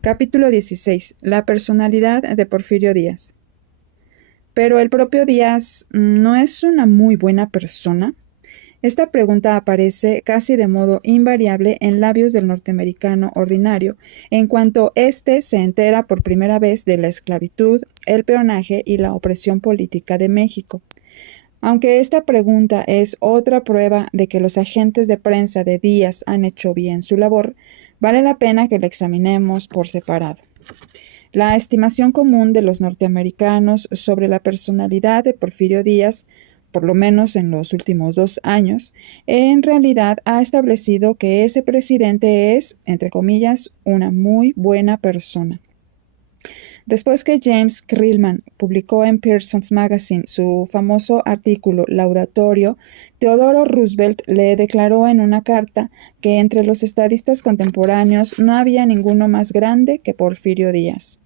Capítulo 16. La personalidad de Porfirio Díaz. ¿Pero el propio Díaz no es una muy buena persona? Esta pregunta aparece casi de modo invariable en labios del norteamericano ordinario, en cuanto éste se entera por primera vez de la esclavitud, el peonaje y la opresión política de México. Aunque esta pregunta es otra prueba de que los agentes de prensa de Díaz han hecho bien su labor, vale la pena que la examinemos por separado. La estimación común de los norteamericanos sobre la personalidad de Porfirio Díaz, por lo menos en los últimos 2 años, en realidad ha establecido que ese presidente es, entre comillas, una muy buena persona. Después que James Krillman publicó en Pearson's Magazine su famoso artículo laudatorio, Theodore Roosevelt le declaró en una carta que entre los estadistas contemporáneos no había ninguno más grande que Porfirio Díaz.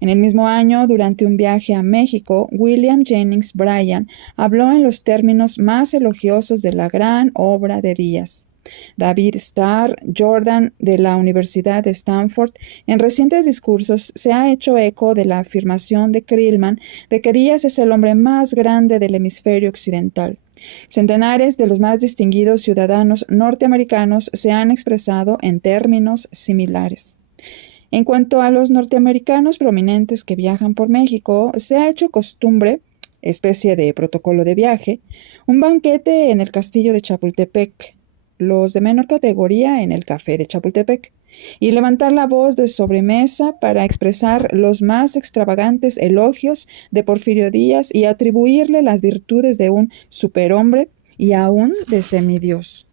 En el mismo año, durante un viaje a México, William Jennings Bryan habló en los términos más elogiosos de la gran obra de Díaz. David Starr Jordan de la Universidad de Stanford en recientes discursos se ha hecho eco de la afirmación de Krillman de que Díaz es el hombre más grande del hemisferio occidental. Centenares de los más distinguidos ciudadanos norteamericanos se han expresado en términos similares. En cuanto a los norteamericanos prominentes que viajan por México, se ha hecho costumbre, especie de protocolo de viaje, un banquete en el castillo de Chapultepec, los de menor categoría en el café de Chapultepec, y levantar la voz de sobremesa para expresar los más extravagantes elogios de Porfirio Díaz y atribuirle las virtudes de un superhombre y aún de semidios.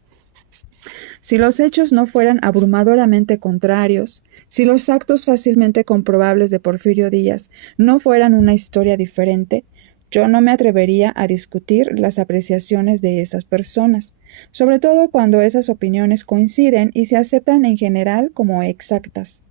Si los hechos no fueran abrumadoramente contrarios, si los actos fácilmente comprobables de Porfirio Díaz no fueran una historia diferente, yo no me atrevería a discutir las apreciaciones de esas personas, sobre todo cuando esas opiniones coinciden y se aceptan en general como exactas.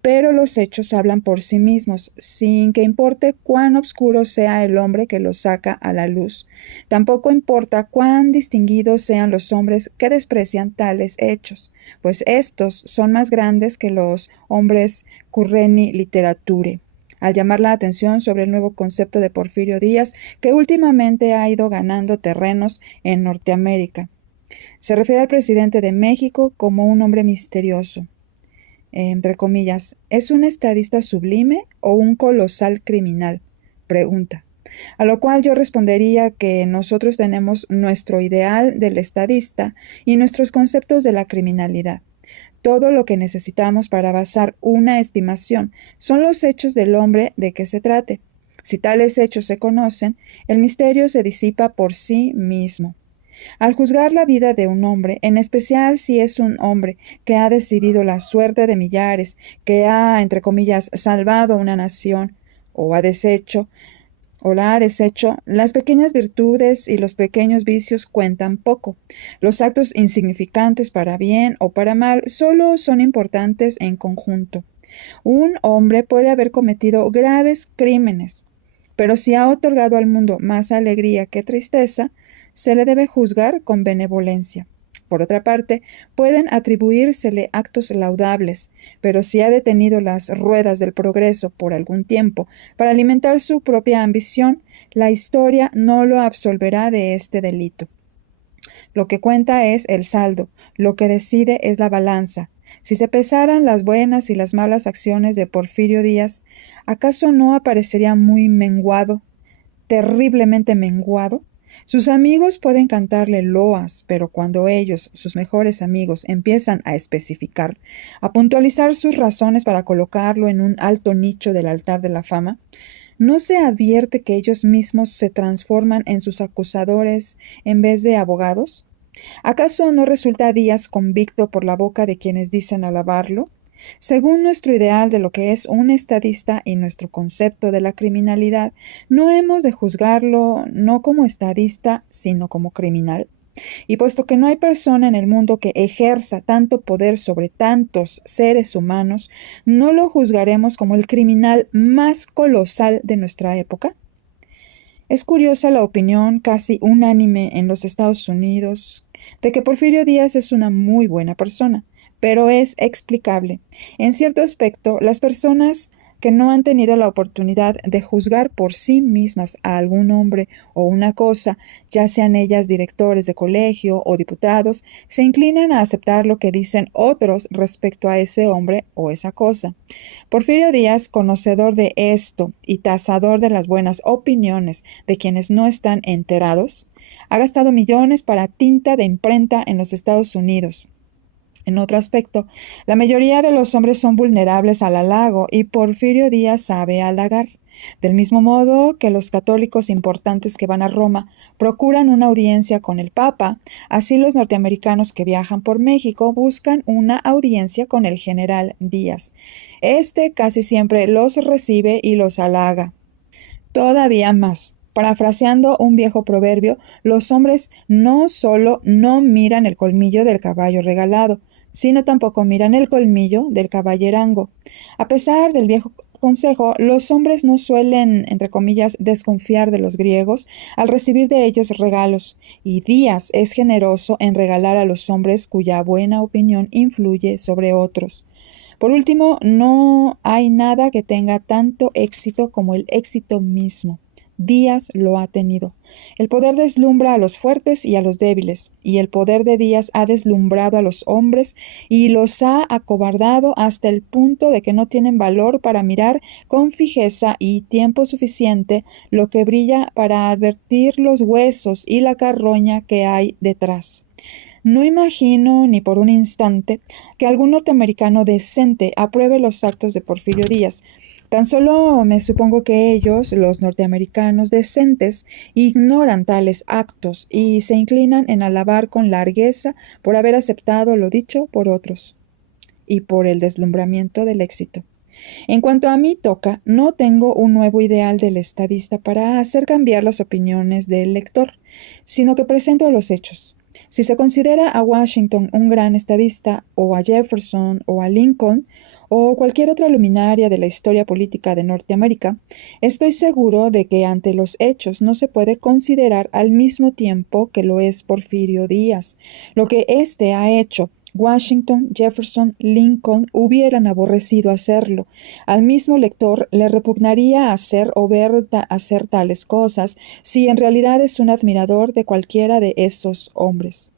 Pero los hechos hablan por sí mismos, sin que importe cuán oscuro sea el hombre que los saca a la luz. Tampoco importa cuán distinguidos sean los hombres que desprecian tales hechos, pues estos son más grandes que los hombres curreni literature. Al llamar la atención sobre el nuevo concepto de Porfirio Díaz, que últimamente ha ido ganando terrenos en Norteamérica. Se refiere al presidente de México como un hombre misterioso. Entre comillas, ¿es un estadista sublime o un colosal criminal? Pregunta. A lo cual yo respondería que nosotros tenemos nuestro ideal del estadista y nuestros conceptos de la criminalidad. Todo lo que necesitamos para basar una estimación son los hechos del hombre de que se trate. Si tales hechos se conocen, el misterio se disipa por sí mismo. Al juzgar la vida de un hombre, en especial si es un hombre que ha decidido la suerte de millares, que ha, entre comillas, salvado una nación, o la ha deshecho, las pequeñas virtudes y los pequeños vicios cuentan poco. Los actos insignificantes para bien o para mal solo son importantes en conjunto. Un hombre puede haber cometido graves crímenes, pero si ha otorgado al mundo más alegría que tristeza, se le debe juzgar con benevolencia. Por otra parte, pueden atribuírsele actos laudables, pero si ha detenido las ruedas del progreso por algún tiempo para alimentar su propia ambición, la historia no lo absolverá de este delito. Lo que cuenta es el saldo, lo que decide es la balanza. Si se pesaran las buenas y las malas acciones de Porfirio Díaz, ¿acaso no aparecería muy menguado, terriblemente menguado? Sus amigos pueden cantarle loas, pero cuando ellos, sus mejores amigos, empiezan a especificar, a puntualizar sus razones para colocarlo en un alto nicho del altar de la fama, ¿no se advierte que ellos mismos se transforman en sus acusadores en vez de abogados? ¿Acaso no resulta Díaz convicto por la boca de quienes dicen alabarlo? Según nuestro ideal de lo que es un estadista y nuestro concepto de la criminalidad, no hemos de juzgarlo no como estadista, sino como criminal. Y puesto que no hay persona en el mundo que ejerza tanto poder sobre tantos seres humanos, ¿no lo juzgaremos como el criminal más colosal de nuestra época? Es curiosa la opinión casi unánime en los Estados Unidos de que Porfirio Díaz es una muy buena persona, pero es explicable. En cierto aspecto, las personas que no han tenido la oportunidad de juzgar por sí mismas a algún hombre o una cosa, ya sean ellas directores de colegio o diputados, se inclinan a aceptar lo que dicen otros respecto a ese hombre o esa cosa. Porfirio Díaz, conocedor de esto y tasador de las buenas opiniones de quienes no están enterados, ha gastado millones para tinta de imprenta en los Estados Unidos. En otro aspecto, la mayoría de los hombres son vulnerables al halago y Porfirio Díaz sabe halagar. Del mismo modo que los católicos importantes que van a Roma procuran una audiencia con el Papa, así los norteamericanos que viajan por México buscan una audiencia con el general Díaz. Este casi siempre los recibe y los halaga. Todavía más. Parafraseando un viejo proverbio, los hombres no solo no miran el colmillo del caballo regalado, sino tampoco miran el colmillo del caballerango. A pesar del viejo consejo, los hombres no suelen, entre comillas, desconfiar de los griegos al recibir de ellos regalos, y Díaz es generoso en regalar a los hombres cuya buena opinión influye sobre otros. Por último, no hay nada que tenga tanto éxito como el éxito mismo. Díaz lo ha tenido. El poder deslumbra a los fuertes y a los débiles, y el poder de Díaz ha deslumbrado a los hombres y los ha acobardado hasta el punto de que no tienen valor para mirar con fijeza y tiempo suficiente lo que brilla para advertir los huesos y la carroña que hay detrás. No imagino ni por un instante que algún norteamericano decente apruebe los actos de Porfirio Díaz. Tan solo me supongo que ellos, los norteamericanos decentes, ignoran tales actos y se inclinan en alabar con largueza por haber aceptado lo dicho por otros y por el deslumbramiento del éxito. En cuanto a mí toca, no tengo un nuevo ideal del estadista para hacer cambiar las opiniones del lector, sino que presento los hechos. Si se considera a Washington un gran estadista, o a Jefferson, o a Lincoln, o cualquier otra luminaria de la historia política de Norteamérica, estoy seguro de que ante los hechos no se puede considerar al mismo tiempo que lo es Porfirio Díaz. Lo que éste ha hecho, Washington, Jefferson, Lincoln hubieran aborrecido hacerlo. Al mismo lector le repugnaría hacer o ver hacer tales cosas si en realidad es un admirador de cualquiera de esos hombres.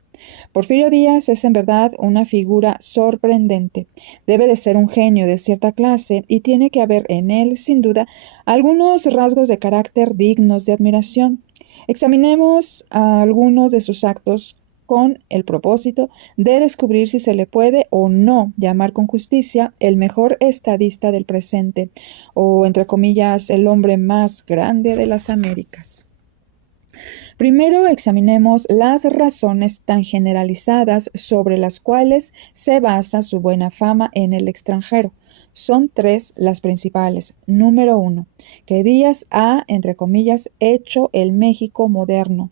Porfirio Díaz es en verdad una figura sorprendente. Debe de ser un genio de cierta clase y tiene que haber en él, sin duda, algunos rasgos de carácter dignos de admiración. Examinemos algunos de sus actos con el propósito de descubrir si se le puede o no llamar con justicia el mejor estadista del presente, o, entre comillas, el hombre más grande de las Américas. Primero examinemos las razones tan generalizadas sobre las cuales se basa su buena fama en el extranjero. Son tres las principales. Número 1, que Díaz ha, entre comillas, hecho el México moderno.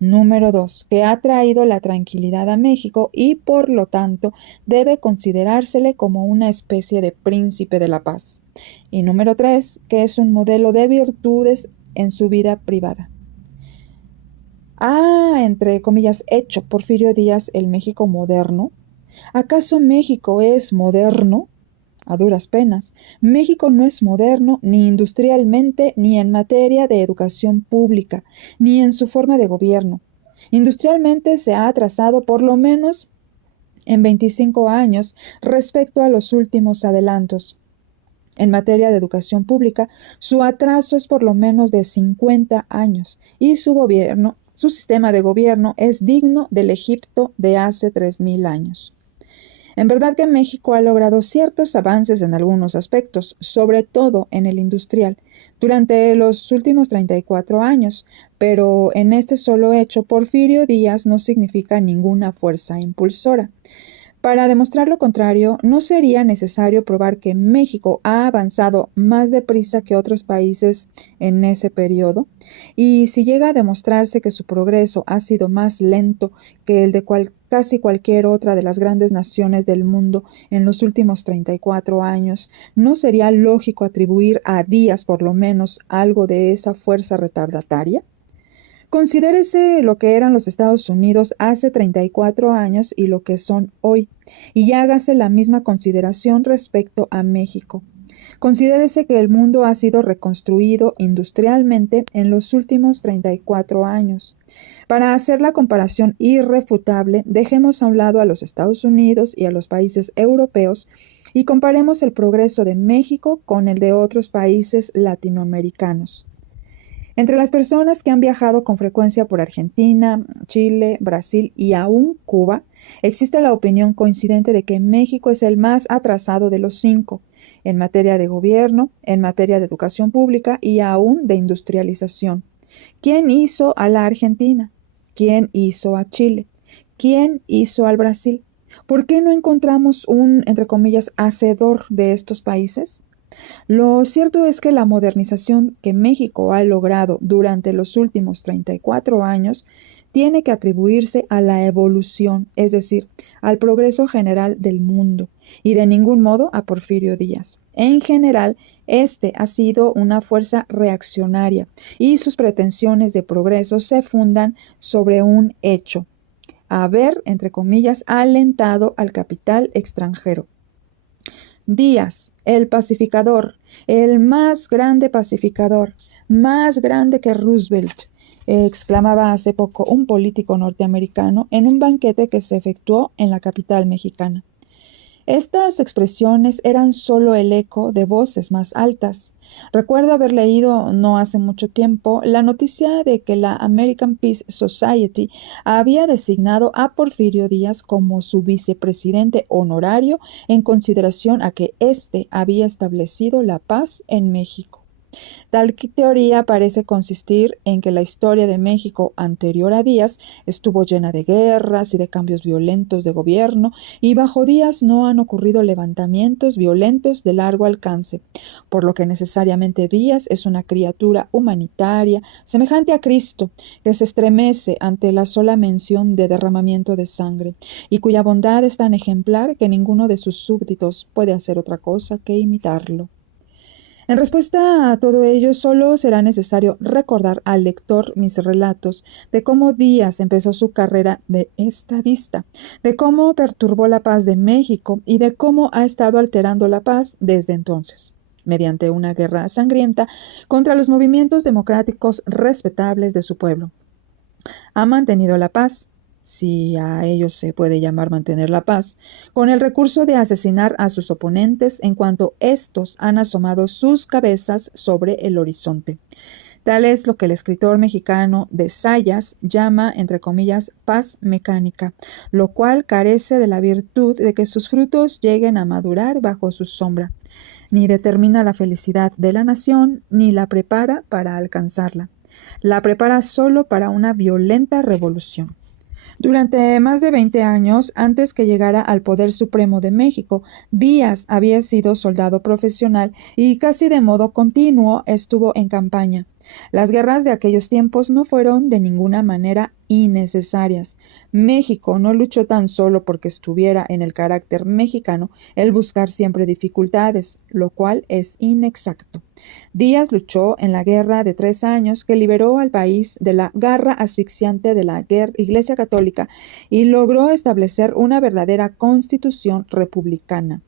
Número 2, que ha traído la tranquilidad a México y, por lo tanto, debe considerársele como una especie de príncipe de la paz. Y número 3, que es un modelo de virtudes en su vida privada. ¿Ha, entre comillas, hecho Porfirio Díaz el México moderno? ¿Acaso México es moderno? A duras penas. México no es moderno ni industrialmente, ni en materia de educación pública, ni en su forma de gobierno. Industrialmente se ha atrasado por lo menos en 25 años respecto a los últimos adelantos. En materia de educación pública, su atraso es por lo menos de 50 años y su sistema de gobierno es digno del Egipto de hace 3000 años. En verdad que México ha logrado ciertos avances en algunos aspectos, sobre todo en el industrial, durante los últimos 34 años, pero en este solo hecho Porfirio Díaz no significa ninguna fuerza impulsora. Para demostrar lo contrario, no sería necesario probar que México ha avanzado más deprisa que otros países en ese periodo, y si llega a demostrarse que su progreso ha sido más lento que el de casi cualquier otra de las grandes naciones del mundo en los últimos 34 años, ¿no sería lógico atribuir a Díaz por lo menos algo de esa fuerza retardataria? Considérese lo que eran los Estados Unidos hace 34 años y lo que son hoy, y hágase la misma consideración respecto a México. Considérese que el mundo ha sido reconstruido industrialmente en los últimos 34 años. Para hacer la comparación irrefutable, dejemos a un lado a los Estados Unidos y a los países europeos y comparemos el progreso de México con el de otros países latinoamericanos. Entre las personas que han viajado con frecuencia por Argentina, Chile, Brasil y aún Cuba, existe la opinión coincidente de que México es el más atrasado de los 5, en materia de gobierno, en materia de educación pública y aún de industrialización. ¿Quién hizo a la Argentina? ¿Quién hizo a Chile? ¿Quién hizo al Brasil? ¿Por qué no encontramos un, entre comillas, hacedor de estos países? Lo cierto es que la modernización que México ha logrado durante los últimos 34 años tiene que atribuirse a la evolución, es decir, al progreso general del mundo, y de ningún modo a Porfirio Díaz. En general, este ha sido una fuerza reaccionaria y sus pretensiones de progreso se fundan sobre un hecho: haber, entre comillas, alentado al capital extranjero. Díaz, el pacificador, el más grande pacificador, más grande que Roosevelt, exclamaba hace poco un político norteamericano en un banquete que se efectuó en la capital mexicana. Estas expresiones eran solo el eco de voces más altas. Recuerdo haber leído no hace mucho tiempo la noticia de que la American Peace Society había designado a Porfirio Díaz como su vicepresidente honorario en consideración a que éste había establecido la paz en México. Tal teoría parece consistir en que la historia de México anterior a Díaz estuvo llena de guerras y de cambios violentos de gobierno, y bajo Díaz no han ocurrido levantamientos violentos de largo alcance, por lo que necesariamente Díaz es una criatura humanitaria semejante a Cristo, que se estremece ante la sola mención de derramamiento de sangre, y cuya bondad es tan ejemplar que ninguno de sus súbditos puede hacer otra cosa que imitarlo. En respuesta a todo ello, solo será necesario recordar al lector mis relatos de cómo Díaz empezó su carrera de estadista, de cómo perturbó la paz de México y de cómo ha estado alterando la paz desde entonces, mediante una guerra sangrienta contra los movimientos democráticos respetables de su pueblo. Ha mantenido la paz, si a ello se puede llamar mantener la paz, con el recurso de asesinar a sus oponentes en cuanto éstos han asomado sus cabezas sobre el horizonte. Tal es lo que el escritor mexicano de Zayas llama, entre comillas, paz mecánica, lo cual carece de la virtud de que sus frutos lleguen a madurar bajo su sombra, ni determina la felicidad de la nación, ni la prepara para alcanzarla. La prepara solo para una violenta revolución. Durante más de 20 años, antes que llegara al poder supremo de México, Díaz había sido soldado profesional y casi de modo continuo estuvo en campaña. Las guerras de aquellos tiempos no fueron de ninguna manera innecesarias. México no luchó tan solo porque estuviera en el carácter mexicano el buscar siempre dificultades, lo cual es inexacto. Díaz luchó en la guerra de 3 años que liberó al país de la garra asfixiante de la Iglesia Católica y logró establecer una verdadera constitución republicana.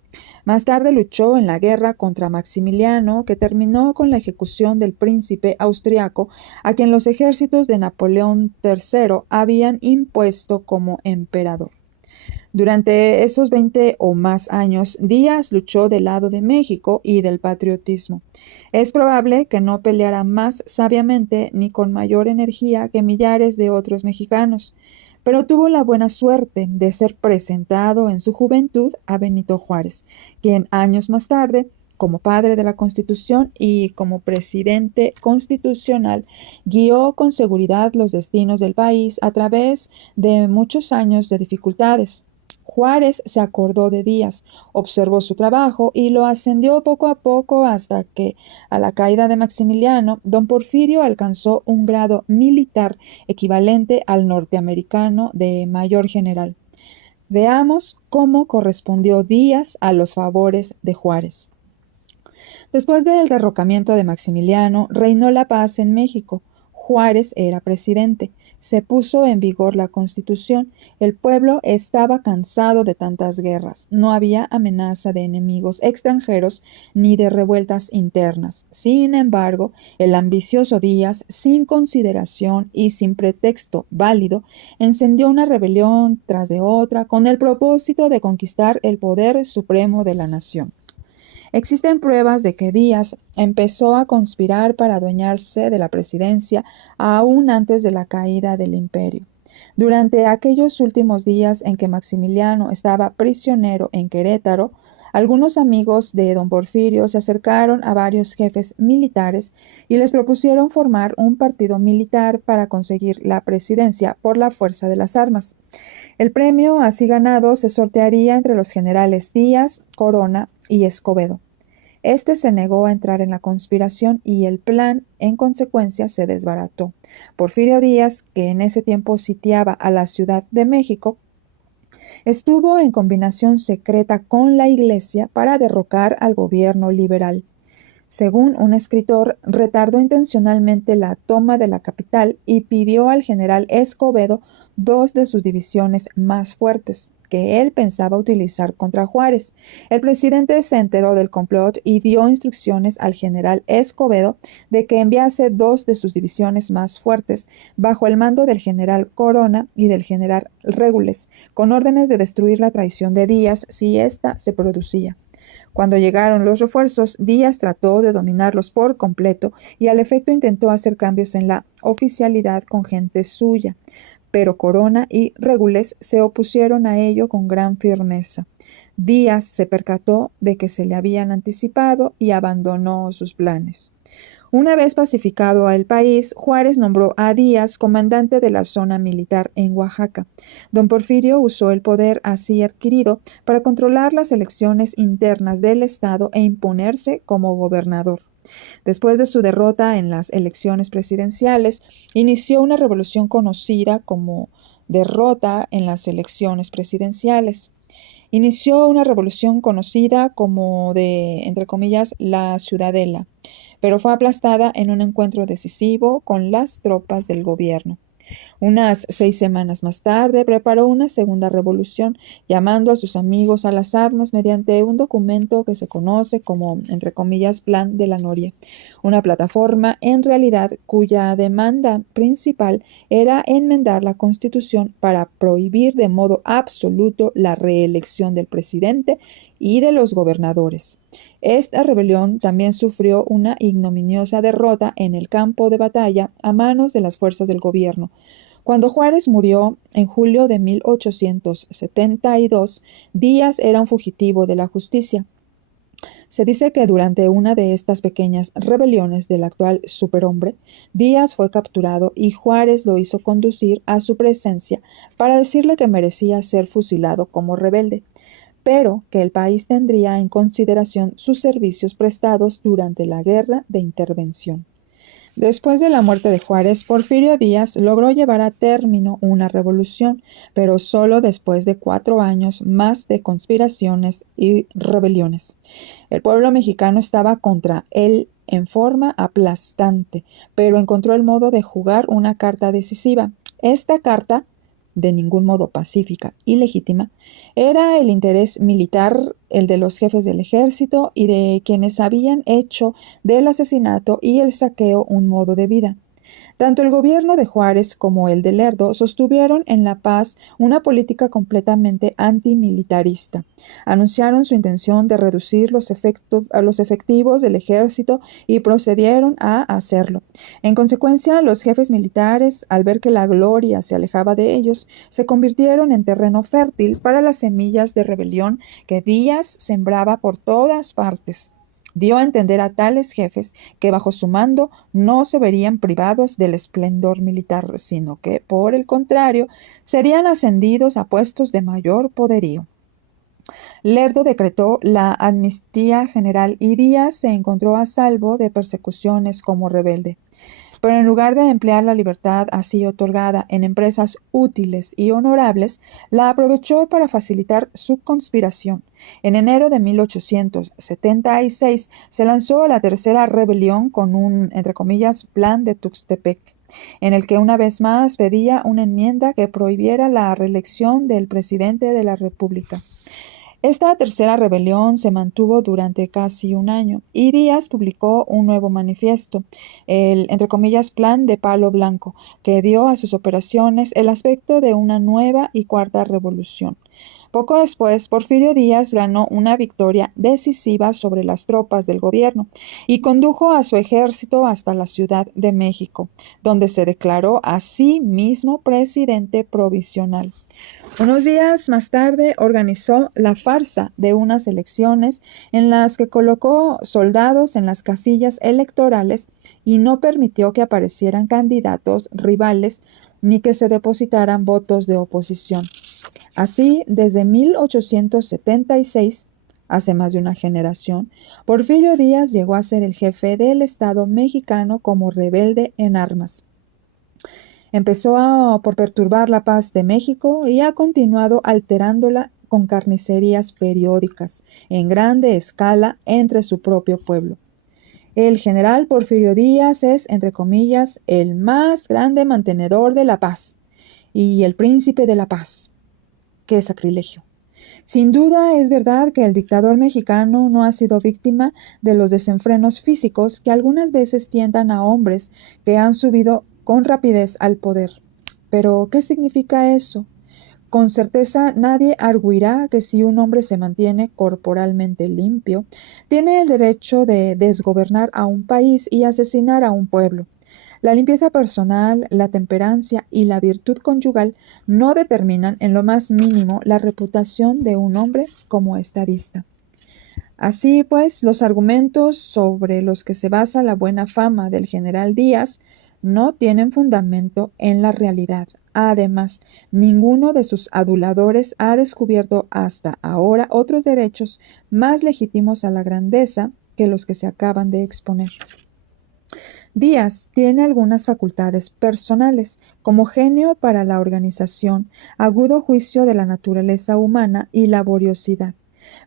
Más tarde luchó en la guerra contra Maximiliano, que terminó con la ejecución del príncipe austriaco, a quien los ejércitos de Napoleón III habían impuesto como emperador. Durante esos 20 o más años, Díaz luchó del lado de México y del patriotismo. Es probable que no peleara más sabiamente ni con mayor energía que millares de otros mexicanos, pero tuvo la buena suerte de ser presentado en su juventud a Benito Juárez, quien años más tarde, como padre de la Constitución y como presidente constitucional, guió con seguridad los destinos del país a través de muchos años de dificultades. Juárez se acordó de Díaz, observó su trabajo y lo ascendió poco a poco hasta que, a la caída de Maximiliano, don Porfirio alcanzó un grado militar equivalente al norteamericano de mayor general. Veamos cómo correspondió Díaz a los favores de Juárez. Después del derrocamiento de Maximiliano, reinó la paz en México. Juárez era presidente. Se puso en vigor la Constitución. El pueblo estaba cansado de tantas guerras. No había amenaza de enemigos extranjeros ni de revueltas internas. Sin embargo, el ambicioso Díaz, sin consideración y sin pretexto válido, encendió una rebelión tras de otra con el propósito de conquistar el poder supremo de la nación. Existen pruebas de que Díaz empezó a conspirar para adueñarse de la presidencia aún antes de la caída del imperio. Durante aquellos últimos días en que Maximiliano estaba prisionero en Querétaro, algunos amigos de don Porfirio se acercaron a varios jefes militares y les propusieron formar un partido militar para conseguir la presidencia por la fuerza de las armas. El premio así ganado se sortearía entre los generales Díaz, Corona y Escobedo. Este se negó a entrar en la conspiración y el plan, en consecuencia, se desbarató. Porfirio Díaz, que en ese tiempo sitiaba a la Ciudad de México, estuvo en combinación secreta con la Iglesia para derrocar al gobierno liberal. Según un escritor, retardó intencionalmente la toma de la capital y pidió al general Escobedo dos de sus divisiones más fuertes, que él pensaba utilizar contra Juárez. El presidente se enteró del complot y dio instrucciones al general Escobedo de que enviase dos de sus divisiones más fuertes bajo el mando del general Corona y del general Régules, con órdenes de destruir la traición de Díaz si ésta se producía. Cuando llegaron los refuerzos, Díaz trató de dominarlos por completo y al efecto intentó hacer cambios en la oficialidad con gente suya, pero Corona y Régules se opusieron a ello con gran firmeza. Díaz se percató de que se le habían anticipado y abandonó sus planes. Una vez pacificado el país, Juárez nombró a Díaz comandante de la zona militar en Oaxaca. Don Porfirio usó el poder así adquirido para controlar las elecciones internas del estado e imponerse como gobernador. Después de su derrota en las elecciones presidenciales, inició una revolución conocida como derrota en las elecciones presidenciales. Inició una revolución conocida como de, entre comillas, la Ciudadela, pero fue aplastada en un encuentro decisivo con las tropas del gobierno. Unas 6 semanas más tarde preparó una segunda revolución, llamando a sus amigos a las armas mediante un documento que se conoce como, entre comillas, Plan de la Noria, una plataforma en realidad cuya demanda principal era enmendar la Constitución para prohibir de modo absoluto la reelección del presidente y de los gobernadores. Esta rebelión también sufrió una ignominiosa derrota en el campo de batalla a manos de las fuerzas del gobierno. Cuando Juárez murió en julio de 1872, Díaz era un fugitivo de la justicia. Se dice que durante una de estas pequeñas rebeliones del actual superhombre, Díaz fue capturado y Juárez lo hizo conducir a su presencia para decirle que merecía ser fusilado como rebelde, pero que el país tendría en consideración sus servicios prestados durante la Guerra de Intervención. Después de la muerte de Juárez, Porfirio Díaz logró llevar a término una revolución, pero solo después de 4 años más de conspiraciones y rebeliones. El pueblo mexicano estaba contra él en forma aplastante, pero encontró el modo de jugar una carta decisiva. Esta carta, de ningún modo pacífica y legítima, era el interés militar, el de los jefes del ejército y de quienes habían hecho del asesinato y el saqueo un modo de vida. Tanto el gobierno de Juárez como el de Lerdo sostuvieron en La Paz una política completamente antimilitarista. Anunciaron su intención de reducir los efectivos del ejército y procedieron a hacerlo. En consecuencia, los jefes militares, al ver que la gloria se alejaba de ellos, se convirtieron en terreno fértil para las semillas de rebelión que Díaz sembraba por todas partes. Dio a entender a tales jefes que bajo su mando no se verían privados del esplendor militar, sino que, por el contrario, serían ascendidos a puestos de mayor poderío. Lerdo decretó la amnistía general y Díaz se encontró a salvo de persecuciones como rebelde. Pero en lugar de emplear la libertad así otorgada en empresas útiles y honorables, la aprovechó para facilitar su conspiración. En enero de 1876 se lanzó la tercera rebelión con un, entre comillas, plan de Tuxtepec, en el que una vez más pedía una enmienda que prohibiera la reelección del presidente de la República. Esta tercera rebelión se mantuvo durante casi un año y Díaz publicó un nuevo manifiesto, el, entre comillas, Plan de Palo Blanco, que dio a sus operaciones el aspecto de una nueva y cuarta revolución. Poco después, Porfirio Díaz ganó una victoria decisiva sobre las tropas del gobierno y condujo a su ejército hasta la Ciudad de México, donde se declaró a sí mismo presidente provisional. Unos días más tarde organizó la farsa de unas elecciones en las que colocó soldados en las casillas electorales y no permitió que aparecieran candidatos rivales ni que se depositaran votos de oposición. Así, desde 1876, hace más de una generación, Porfirio Díaz llegó a ser el jefe del Estado mexicano como rebelde en armas. Empezó por perturbar la paz de México y ha continuado alterándola con carnicerías periódicas en grande escala entre su propio pueblo. El general Porfirio Díaz es, entre comillas, el más grande mantenedor de la paz y el príncipe de la paz. ¡Qué sacrilegio! Sin duda es verdad que el dictador mexicano no ha sido víctima de los desenfrenos físicos que algunas veces tientan a hombres que han subido con rapidez al poder. Pero, ¿qué significa eso? Con certeza nadie arguirá que si un hombre se mantiene corporalmente limpio, tiene el derecho de desgobernar a un país y asesinar a un pueblo. La limpieza personal, la temperancia y la virtud conyugal no determinan en lo más mínimo la reputación de un hombre como estadista. Así pues, los argumentos sobre los que se basa la buena fama del general Díaz no tienen fundamento en la realidad. Además, ninguno de sus aduladores ha descubierto hasta ahora otros derechos más legítimos a la grandeza que los que se acaban de exponer. Díaz tiene algunas facultades personales, como genio para la organización, agudo juicio de la naturaleza humana y laboriosidad.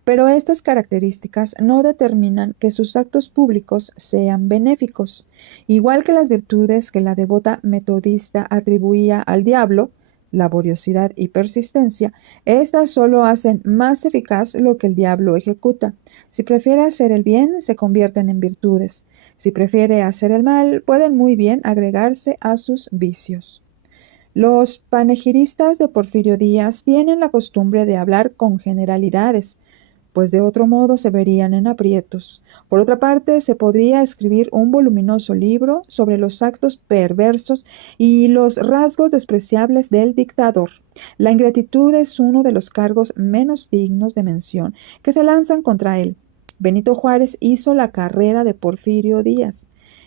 Pero estas características no determinan que sus actos públicos sean benéficos. Igual que las virtudes que la devota metodista atribuía al diablo, laboriosidad y persistencia, estas solo hacen más eficaz lo que el diablo ejecuta. Si prefiere hacer el bien, se convierten en virtudes. Si prefiere hacer el mal, pueden muy bien agregarse a sus vicios. Los panegiristas de Porfirio Díaz tienen la costumbre de hablar con generalidades, pues de otro modo se verían en aprietos. Por otra parte, se podría escribir un voluminoso libro sobre los actos perversos y los rasgos despreciables del dictador. La ingratitud es uno de los cargos menos dignos de mención que se lanzan contra él. Benito Juárez hizo la carrera de Porfirio Díaz.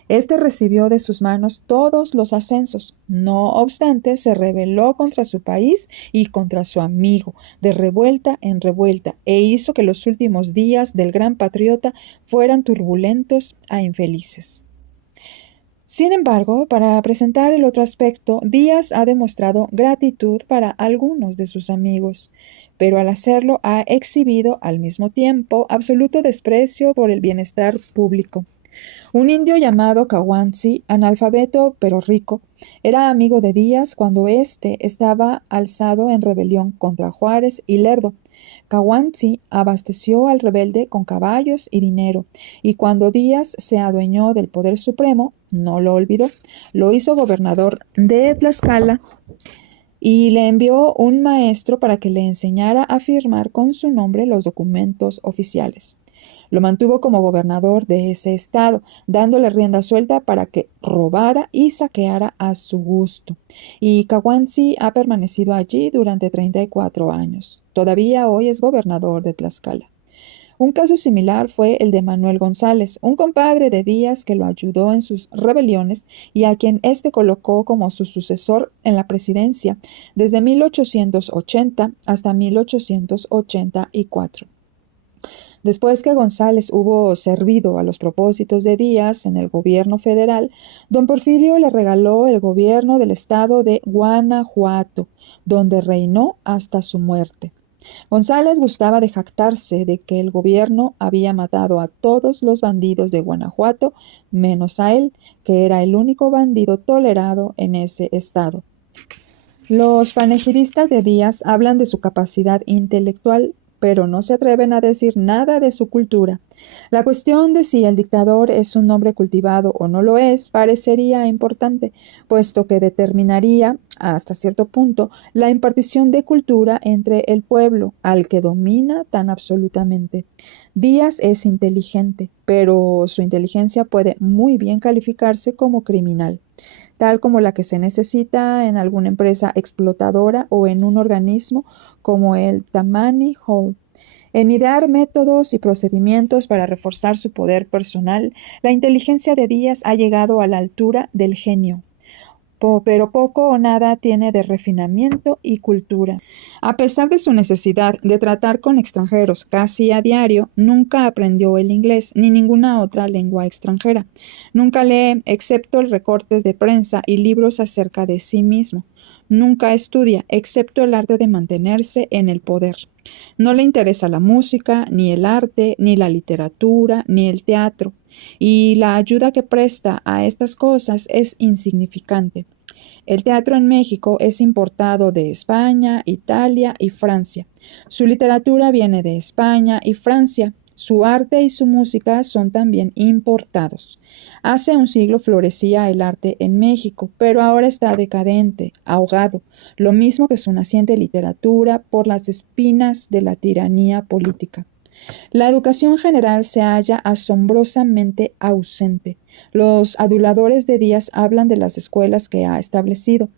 Este recibió de sus manos todos los ascensos. No obstante, se rebeló contra su país y contra su amigo, de revuelta en revuelta, e hizo que los últimos días del gran patriota fueran turbulentos e infelices. Sin embargo, para presentar el otro aspecto, Díaz ha demostrado gratitud para algunos de sus amigos, pero al hacerlo ha exhibido al mismo tiempo absoluto desprecio por el bienestar público. Un indio llamado Caguanzi, analfabeto pero rico, era amigo de Díaz cuando éste estaba alzado en rebelión contra Juárez y Lerdo. Caguanzi abasteció al rebelde con caballos y dinero, y cuando Díaz se adueñó del poder supremo, no lo olvidó, lo hizo gobernador de Tlaxcala y le envió un maestro para que le enseñara a firmar con su nombre los documentos oficiales. Lo mantuvo como gobernador de ese estado, dándole rienda suelta para que robara y saqueara a su gusto. Y Caguanzi ha permanecido allí durante 34 años. Todavía hoy es gobernador de Tlaxcala. Un caso similar fue el de Manuel González, un compadre de Díaz que lo ayudó en sus rebeliones y a quien éste colocó como su sucesor en la presidencia desde 1880 hasta 1884. Después que González hubo servido a los propósitos de Díaz en el gobierno federal, don Porfirio le regaló el gobierno del estado de Guanajuato, donde reinó hasta su muerte. González gustaba de jactarse de que el gobierno había matado a todos los bandidos de Guanajuato, menos a él, que era el único bandido tolerado en ese estado. Los panegíristas de Díaz hablan de su capacidad intelectual, pero no se atreven a decir nada de su cultura. La cuestión de si el dictador es un hombre cultivado o no lo es parecería importante, puesto que determinaría, hasta cierto punto, la impartición de cultura entre el pueblo, al que domina tan absolutamente. Díaz es inteligente, pero su inteligencia puede muy bien calificarse como criminal, tal como la que se necesita en alguna empresa explotadora o en un organismo como el Tammany Hall. En idear métodos y procedimientos para reforzar su poder personal, la inteligencia de Díaz ha llegado a la altura del genio, pero poco o nada tiene de refinamiento y cultura. A pesar de su necesidad de tratar con extranjeros casi a diario, nunca aprendió el inglés ni ninguna otra lengua extranjera. Nunca lee excepto recortes de prensa y libros acerca de sí mismo. Nunca estudia excepto el arte de mantenerse en el poder. No le interesa la música, ni el arte, ni la literatura, ni el teatro, y la ayuda que presta a estas cosas es insignificante. El teatro en México es importado de España, Italia y Francia. Su literatura viene de España y Francia. Su arte y su música son también importados. Hace un siglo florecía el arte en México, pero ahora está decadente, ahogado, lo mismo que su naciente literatura por las espinas de la tiranía política. La educación general se halla asombrosamente ausente. Los aduladores de Díaz hablan de las escuelas que ha establecido,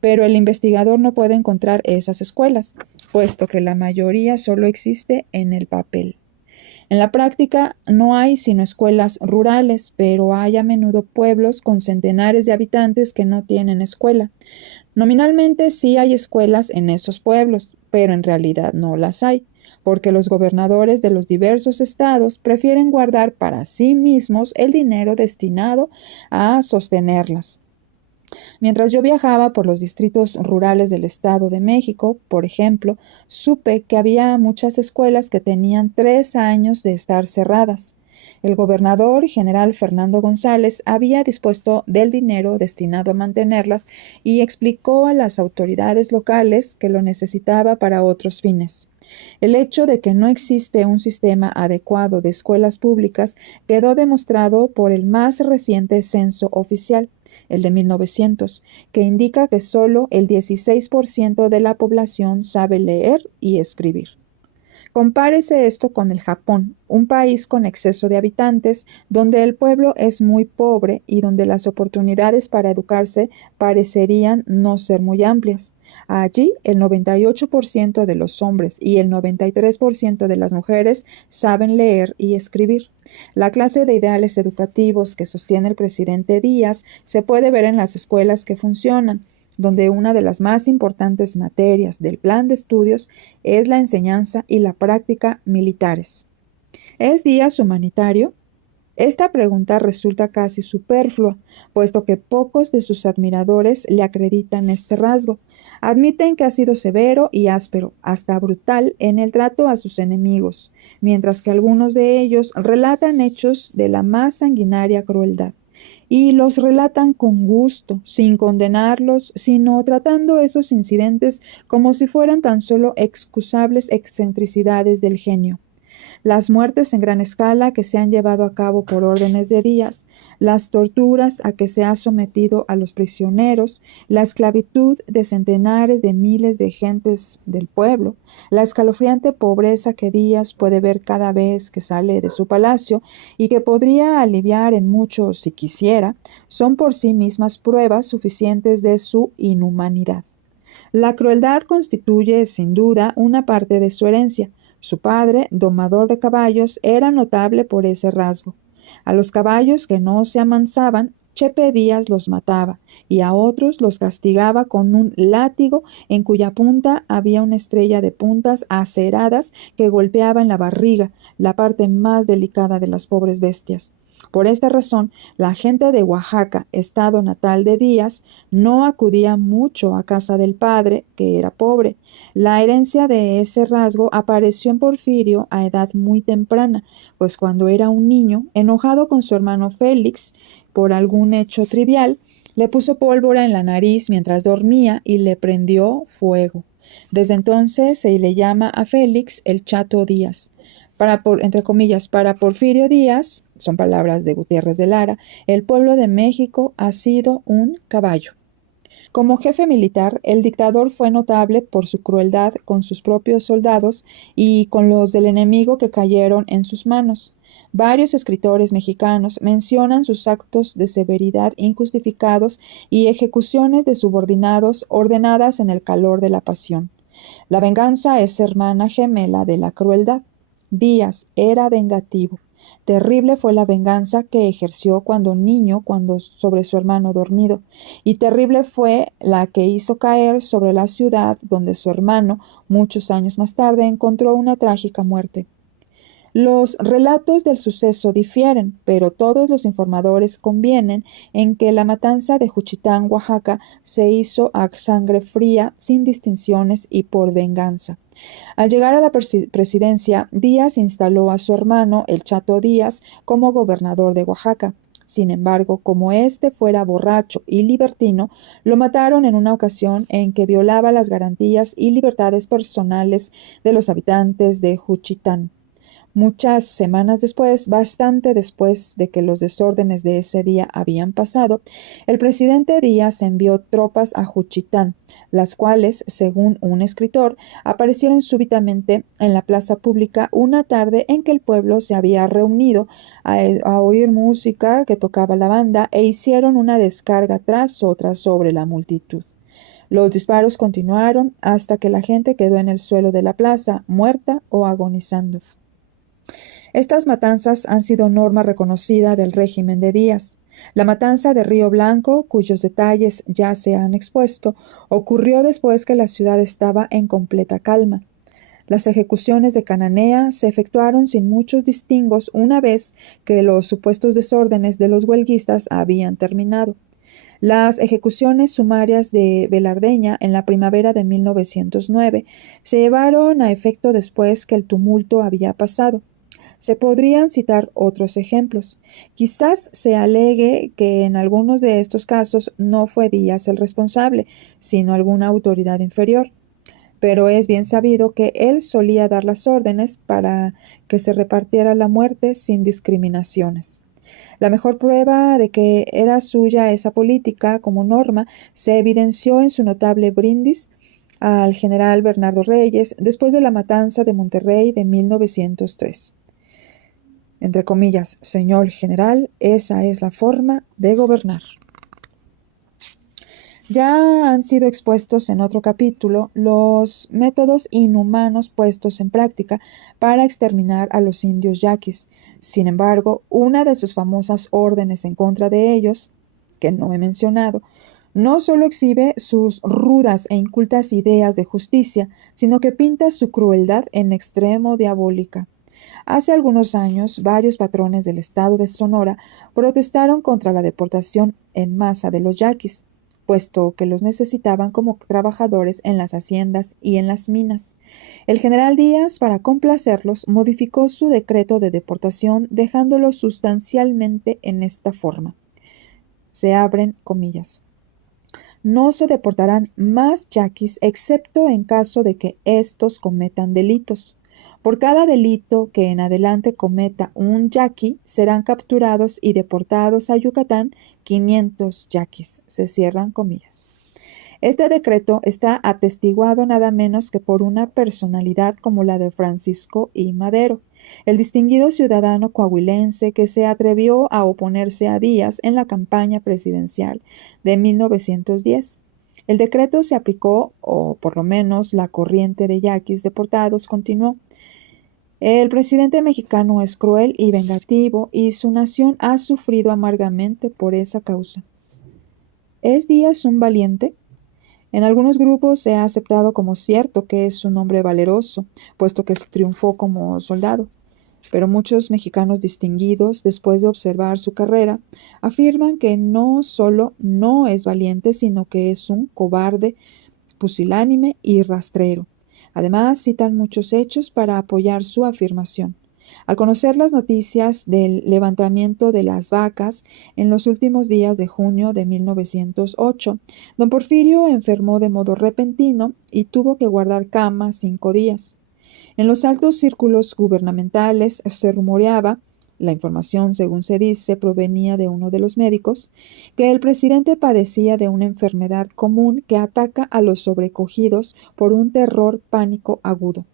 pero el investigador no puede encontrar esas escuelas, puesto que la mayoría solo existe en el papel. En la práctica no hay sino escuelas rurales, pero hay a menudo pueblos con centenares de habitantes que no tienen escuela. Nominalmente sí hay escuelas en esos pueblos, pero en realidad no las hay, porque los gobernadores de los diversos estados prefieren guardar para sí mismos el dinero destinado a sostenerlas. Mientras yo viajaba por los distritos rurales del Estado de México, por ejemplo, supe que había muchas escuelas que tenían 3 años de estar cerradas. El gobernador general Fernando González había dispuesto del dinero destinado a mantenerlas y explicó a las autoridades locales que lo necesitaba para otros fines. El hecho de que no existe un sistema adecuado de escuelas públicas quedó demostrado por el más reciente censo oficial, el de 1900, que indica que solo el 16% de la población sabe leer y escribir. Compárese esto con el Japón, un país con exceso de habitantes, donde el pueblo es muy pobre y donde las oportunidades para educarse parecerían no ser muy amplias. Allí, el 98% de los hombres y el 93% de las mujeres saben leer y escribir. La clase de ideales educativos que sostiene el presidente Díaz se puede ver en las escuelas que funcionan, donde una de las más importantes materias del plan de estudios es la enseñanza y la práctica militares. ¿Es Díaz humanitario? Esta pregunta resulta casi superflua, puesto que pocos de sus admiradores le acreditan este rasgo. Admiten que ha sido severo y áspero, hasta brutal, en el trato a sus enemigos, mientras que algunos de ellos relatan hechos de la más sanguinaria crueldad. Y los relatan con gusto, sin condenarlos, sino tratando esos incidentes como si fueran tan solo excusables excentricidades del genio. Las muertes en gran escala que se han llevado a cabo por órdenes de Díaz, las torturas a que se ha sometido a los prisioneros, la esclavitud de centenares de miles de gentes del pueblo, la escalofriante pobreza que Díaz puede ver cada vez que sale de su palacio y que podría aliviar en mucho si quisiera, son por sí mismas pruebas suficientes de su inhumanidad. La crueldad constituye, sin duda, una parte de su herencia. Su padre, domador de caballos, era notable por ese rasgo. A los caballos que no se amansaban, Chepe Díaz los mataba y a otros los castigaba con un látigo en cuya punta había una estrella de puntas aceradas que golpeaba en la barriga, la parte más delicada de las pobres bestias. Por esta razón, la gente de Oaxaca, estado natal de Díaz, no acudía mucho a casa del padre, que era pobre. La herencia de ese rasgo apareció en Porfirio a edad muy temprana, pues cuando era un niño, enojado con su hermano Félix por algún hecho trivial, le puso pólvora en la nariz mientras dormía y le prendió fuego. Desde entonces se le llama a Félix el Chato Díaz. Entre comillas, para Porfirio Díaz, son palabras de Gutiérrez de Lara, el pueblo de México ha sido un caballo. Como jefe militar, el dictador fue notable por su crueldad con sus propios soldados y con los del enemigo que cayeron en sus manos. Varios escritores mexicanos mencionan sus actos de severidad injustificados y ejecuciones de subordinados ordenadas en el calor de la pasión. La venganza es hermana gemela de la crueldad. Díaz era vengativo. Terrible fue la venganza que ejerció cuando niño sobre su hermano dormido, y terrible fue la que hizo caer sobre la ciudad donde su hermano, muchos años más tarde, encontró una trágica muerte. Los relatos del suceso difieren, pero todos los informadores convienen en que la matanza de Juchitán, Oaxaca, se hizo a sangre fría, sin distinciones y por venganza. Al llegar a la presidencia, Díaz instaló a su hermano, el Chato Díaz, como gobernador de Oaxaca. Sin embargo, como éste fuera borracho y libertino, lo mataron en una ocasión en que violaba las garantías y libertades personales de los habitantes de Juchitán. Muchas semanas después, bastante después de que los desórdenes de ese día habían pasado, el presidente Díaz envió tropas a Juchitán, las cuales, según un escritor, aparecieron súbitamente en la plaza pública una tarde en que el pueblo se había reunido a oír música que tocaba la banda e hicieron una descarga tras otra sobre la multitud. Los disparos continuaron hasta que la gente quedó en el suelo de la plaza, muerta o agonizando. Estas matanzas han sido norma reconocida del régimen de Díaz. La matanza de Río Blanco, cuyos detalles ya se han expuesto, ocurrió después que la ciudad estaba en completa calma. Las ejecuciones de Cananea se efectuaron sin muchos distingos una vez que los supuestos desórdenes de los huelguistas habían terminado. Las ejecuciones sumarias de Velardeña en la primavera de 1909 se llevaron a efecto después que el tumulto había pasado. Se podrían citar otros ejemplos. Quizás se alegue que en algunos de estos casos no fue Díaz el responsable, sino alguna autoridad inferior. Pero es bien sabido que él solía dar las órdenes para que se repartiera la muerte sin discriminaciones. La mejor prueba de que era suya esa política como norma se evidenció en su notable brindis al general Bernardo Reyes después de la matanza de Monterrey de 1903. Entre comillas, señor general, esa es la forma de gobernar. Ya han sido expuestos en otro capítulo los métodos inhumanos puestos en práctica para exterminar a los indios yaquis. Sin embargo, una de sus famosas órdenes en contra de ellos, que no he mencionado, no solo exhibe sus rudas e incultas ideas de justicia, sino que pinta su crueldad en extremo diabólica. Hace algunos años, varios patrones del estado de Sonora protestaron contra la deportación en masa de los yaquis, puesto que los necesitaban como trabajadores en las haciendas y en las minas. El general Díaz, para complacerlos, modificó su decreto de deportación, dejándolo sustancialmente en esta forma. Se abren comillas. No se deportarán más yaquis excepto en caso de que éstos cometan delitos. Por cada delito que en adelante cometa un yaqui, serán capturados y deportados a Yucatán 500 yaquis. Se cierran comillas. Este decreto está atestiguado nada menos que por una personalidad como la de Francisco I. Madero, el distinguido ciudadano coahuilense que se atrevió a oponerse a Díaz en la campaña presidencial de 1910. El decreto se aplicó, o por lo menos la corriente de yaquis deportados continuó. El presidente mexicano es cruel y vengativo y su nación ha sufrido amargamente por esa causa. ¿Es Díaz un valiente? En algunos grupos se ha aceptado como cierto que es un hombre valeroso, puesto que triunfó como soldado. Pero muchos mexicanos distinguidos, después de observar su carrera, afirman que no solo no es valiente, sino que es un cobarde, pusilánime y rastrero. Además, citan muchos hechos para apoyar su afirmación. Al conocer las noticias del levantamiento de las vacas en los últimos días de junio de 1908, don Porfirio enfermó de modo repentino y tuvo que guardar cama 5 días. En los altos círculos gubernamentales se rumoreaba, la información, según se dice, provenía de uno de los médicos, que el presidente padecía de una enfermedad común que ataca a los sobrecogidos por un terror pánico agudo.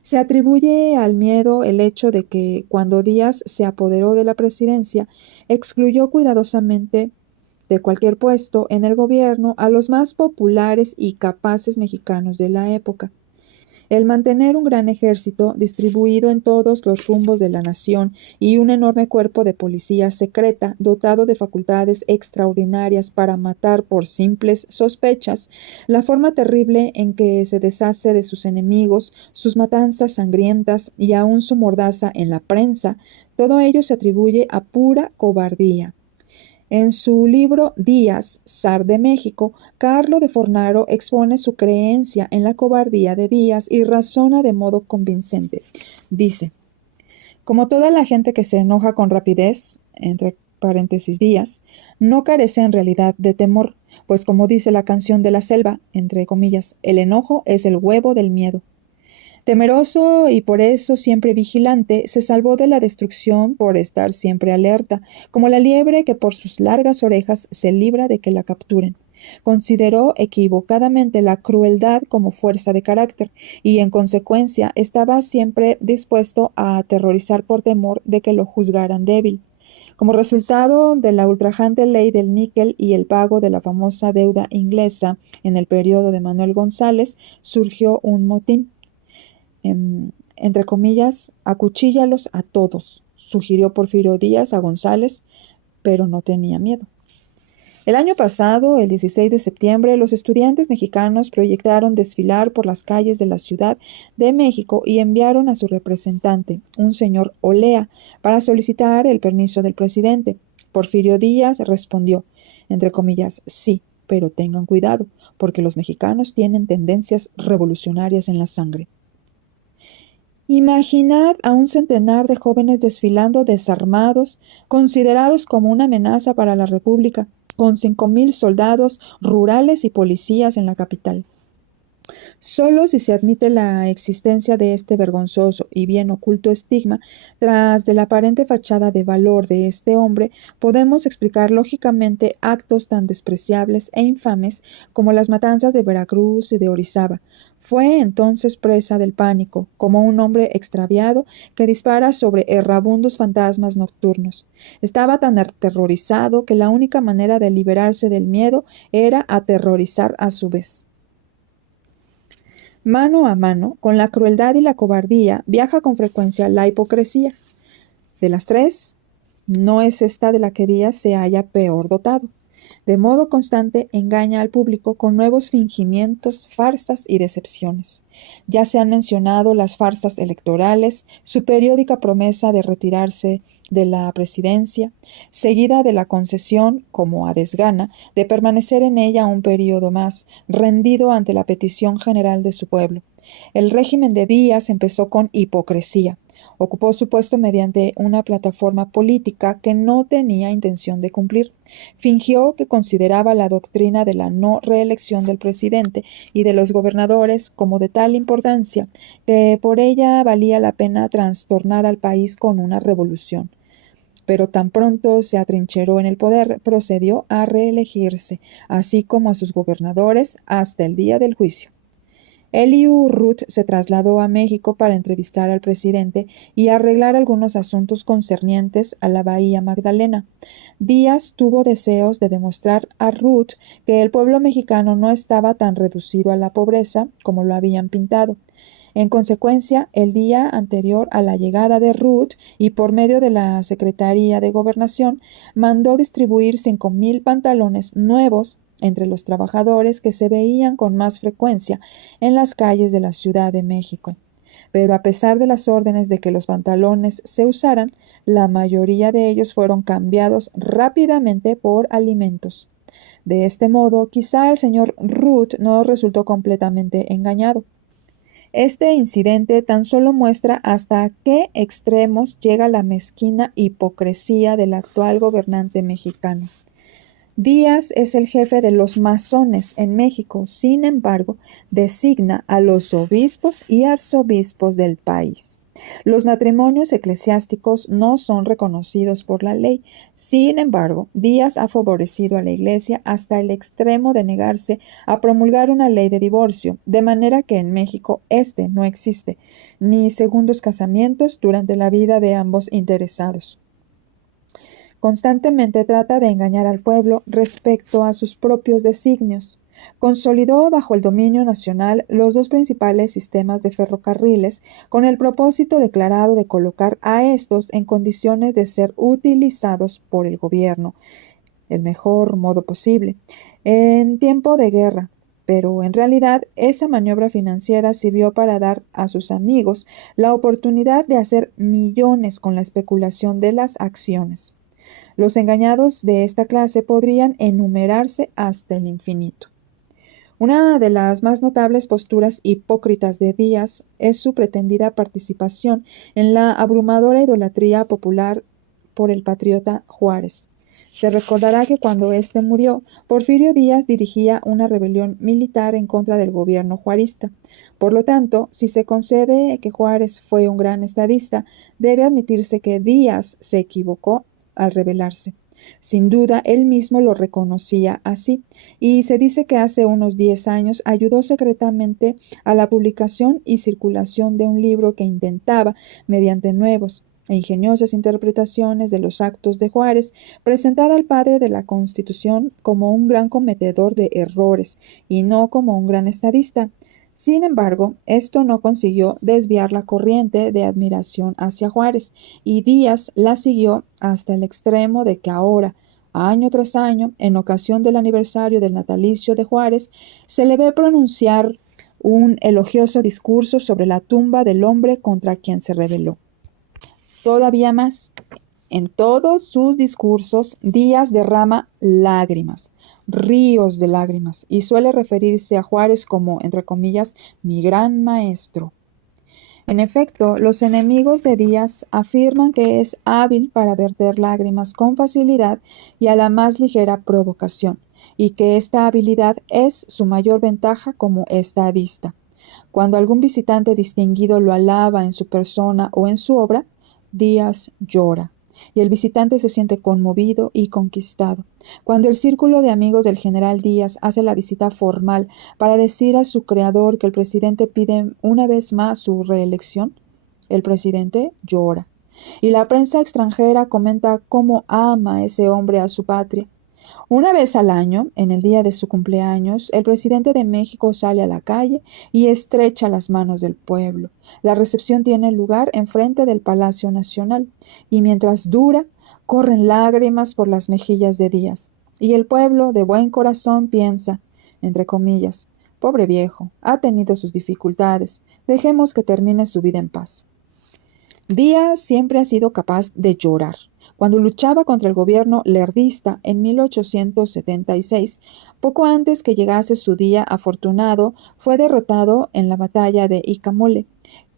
Se atribuye al miedo el hecho de que, cuando Díaz se apoderó de la presidencia, excluyó cuidadosamente de cualquier puesto en el gobierno a los más populares y capaces mexicanos de la época. El mantener un gran ejército distribuido en todos los rumbos de la nación y un enorme cuerpo de policía secreta dotado de facultades extraordinarias para matar por simples sospechas, la forma terrible en que se deshace de sus enemigos, sus matanzas sangrientas y aun su mordaza en la prensa, todo ello se atribuye a pura cobardía. En su libro Díaz, zar de México, Carlo de Fornaro expone su creencia en la cobardía de Díaz y razona de modo convincente. Dice: como toda la gente que se enoja con rapidez, entre paréntesis Díaz, no carece en realidad de temor, pues como dice la canción de la selva, entre comillas, el enojo es el huevo del miedo. Temeroso y por eso siempre vigilante, se salvó de la destrucción por estar siempre alerta, como la liebre que por sus largas orejas se libra de que la capturen. Consideró equivocadamente la crueldad como fuerza de carácter y, en consecuencia, estaba siempre dispuesto a aterrorizar por temor de que lo juzgaran débil. Como resultado de la ultrajante ley del níquel y el pago de la famosa deuda inglesa en el periodo de Manuel González, surgió un motín. Entre comillas, acuchíllalos a todos, sugirió Porfirio Díaz a González, pero no tenía miedo. El año pasado, el 16 de septiembre, los estudiantes mexicanos proyectaron desfilar por las calles de la Ciudad de México y enviaron a su representante, un señor Olea, para solicitar el permiso del presidente. Porfirio Díaz respondió, entre comillas, sí, pero tengan cuidado, porque los mexicanos tienen tendencias revolucionarias en la sangre. Imaginad a un centenar de jóvenes desfilando desarmados, considerados como una amenaza para la República, con 5,000 soldados rurales y policías en la capital. Solo si se admite la existencia de este vergonzoso y bien oculto estigma, tras de la aparente fachada de valor de este hombre, podemos explicar lógicamente actos tan despreciables e infames como las matanzas de Veracruz y de Orizaba. Fue entonces presa del pánico, como un hombre extraviado que dispara sobre errabundos fantasmas nocturnos. Estaba tan aterrorizado que la única manera de liberarse del miedo era aterrorizar a su vez. Mano a mano, con la crueldad y la cobardía, viaja con frecuencia la hipocresía. De las tres, no es esta de la que Díaz se halla peor dotado. De modo constante engaña al público con nuevos fingimientos, farsas y decepciones. Ya se han mencionado las farsas electorales, su periódica promesa de retirarse de la presidencia, seguida de la concesión, como a desgana, de permanecer en ella un periodo más, rendido ante la petición general de su pueblo. El régimen de Díaz empezó con hipocresía. Ocupó su puesto mediante una plataforma política que no tenía intención de cumplir. Fingió que consideraba la doctrina de la no reelección del presidente y de los gobernadores como de tal importancia que por ella valía la pena trastornar al país con una revolución. Pero tan pronto se atrincheró en el poder, procedió a reelegirse, así como a sus gobernadores, hasta el día del juicio. Elihu Root se trasladó a México para entrevistar al presidente y arreglar algunos asuntos concernientes a la Bahía Magdalena. Díaz tuvo deseos de demostrar a Root que el pueblo mexicano no estaba tan reducido a la pobreza como lo habían pintado. En consecuencia, el día anterior a la llegada de Ruth y por medio de la Secretaría de Gobernación, mandó distribuir 5,000 pantalones nuevos entre los trabajadores que se veían con más frecuencia en las calles de la Ciudad de México. Pero a pesar de las órdenes de que los pantalones se usaran, la mayoría de ellos fueron cambiados rápidamente por alimentos. De este modo, quizá el señor Ruth no resultó completamente engañado. Este incidente tan solo muestra hasta qué extremos llega la mezquina hipocresía del actual gobernante mexicano. Díaz es el jefe de los masones en México, sin embargo, designa a los obispos y arzobispos del país. Los matrimonios eclesiásticos no son reconocidos por la ley. Sin embargo, Díaz ha favorecido a la Iglesia hasta el extremo de negarse a promulgar una ley de divorcio, de manera que en México no existe, ni segundos casamientos durante la vida de ambos interesados. Constantemente trata de engañar al pueblo respecto a sus propios designios. Consolidó bajo el dominio nacional los dos principales sistemas de ferrocarriles con el propósito declarado de colocar a estos en condiciones de ser utilizados por el gobierno, el mejor modo posible, en tiempo de guerra. Pero en realidad esa maniobra financiera sirvió para dar a sus amigos la oportunidad de hacer millones con la especulación de las acciones. Los engañados de esta clase podrían enumerarse hasta el infinito. Una de las más notables posturas hipócritas de Díaz es su pretendida participación en la abrumadora idolatría popular por el patriota Juárez. Se recordará que cuando éste murió, Porfirio Díaz dirigía una rebelión militar en contra del gobierno juarista. Por lo tanto, si se concede que Juárez fue un gran estadista, debe admitirse que Díaz se equivocó al rebelarse. Sin duda, él mismo lo reconocía así, y se dice que hace unos 10 años ayudó secretamente a la publicación y circulación de un libro que intentaba, mediante nuevos e ingeniosas interpretaciones de los actos de Juárez, presentar al padre de la Constitución como un gran cometedor de errores y no como un gran estadista. Sin embargo, esto no consiguió desviar la corriente de admiración hacia Juárez, y Díaz la siguió hasta el extremo de que ahora, año tras año, en ocasión del aniversario del natalicio de Juárez, se le ve pronunciar un elogioso discurso sobre la tumba del hombre contra quien se rebeló. Todavía más, en todos sus discursos, Díaz derrama lágrimas, ríos de lágrimas, y suele referirse a Juárez como, entre comillas, mi gran maestro. En efecto, los enemigos de Díaz afirman que es hábil para verter lágrimas con facilidad y a la más ligera provocación, y que esta habilidad es su mayor ventaja como estadista. Cuando algún visitante distinguido lo alaba en su persona o en su obra, Díaz llora, y el visitante se siente conmovido y conquistado. Cuando el círculo de amigos del general Díaz hace la visita formal para decir a su creador que el presidente pide una vez más su reelección, el presidente llora. Y la prensa extranjera comenta cómo ama ese hombre a su patria. Una vez al año, en el día de su cumpleaños, el presidente de México sale a la calle y estrecha las manos del pueblo. La recepción tiene lugar enfrente del Palacio Nacional, y mientras dura, corren lágrimas por las mejillas de Díaz. Y el pueblo, de buen corazón, piensa, entre comillas, pobre viejo, ha tenido sus dificultades, dejemos que termine su vida en paz. Díaz siempre ha sido capaz de llorar. Cuando luchaba contra el gobierno lerdista en 1876, poco antes que llegase su día afortunado, fue derrotado en la batalla de Icamole.